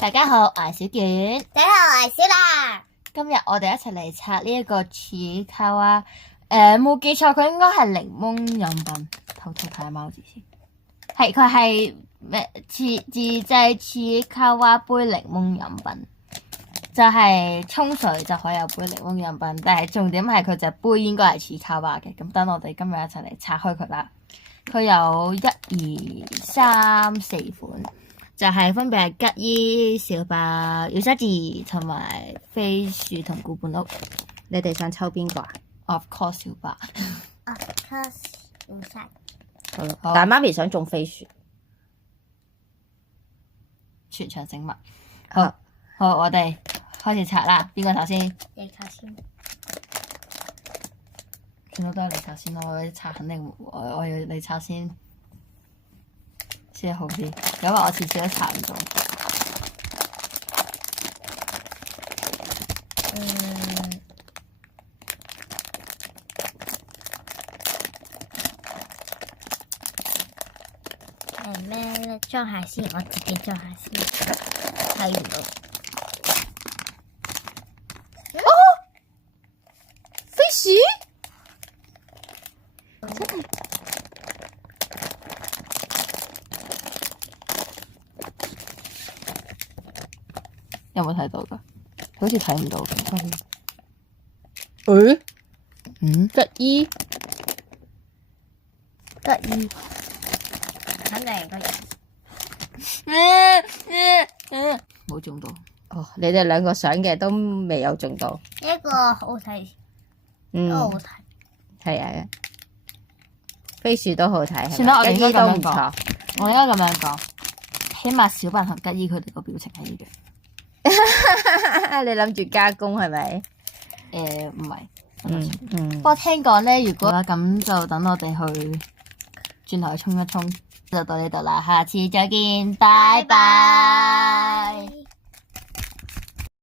大家好，我係小卷。大家好，我係小蘭。今日我哋一齊嚟拆呢一個奇卡哇，冇記錯佢應該係檸檬飲品。偷偷睇下貓字先，係佢係咩自製奇卡哇杯檸檬飲品，就係沖水就可以有杯檸檬飲品，但係重點係佢隻杯應該係奇卡哇嘅。咁等我哋今日一齊嚟拆開佢啦。佢有1、2、3、4款。就係分別係吉伊、小巴、要沙字同埋飛樹同古本屋。你哋想抽邊個啊 ？Of course 小巴。Of course 要沙。好啦，但係媽咪想種飛樹。全場靜默。好，好，我哋開始拆啦。邊個頭先？你拆先。全部都係你拆先咯，我拆肯定我要你拆先。先好啲，因為我次次都拆唔到。係咩咧？裝下先，我自己裝下先。睇唔到。哦，飛鼠，真係。有冇睇到噶？好似睇唔到嘅。吉伊，肯定係個人。冇中到。哦，你哋兩個想嘅都未有中到。一個好睇，一個好睇。係啊，飛樹都好睇，算啦，我哋應該咁樣唔錯講。我應該咁樣講，起碼小白同吉伊佢哋個表情係一樣。你諗住加工係咪？唔係。不不過聽講咧，如果咁就等我哋去轉頭去沖一沖，就到呢度啦。下次再見，拜拜。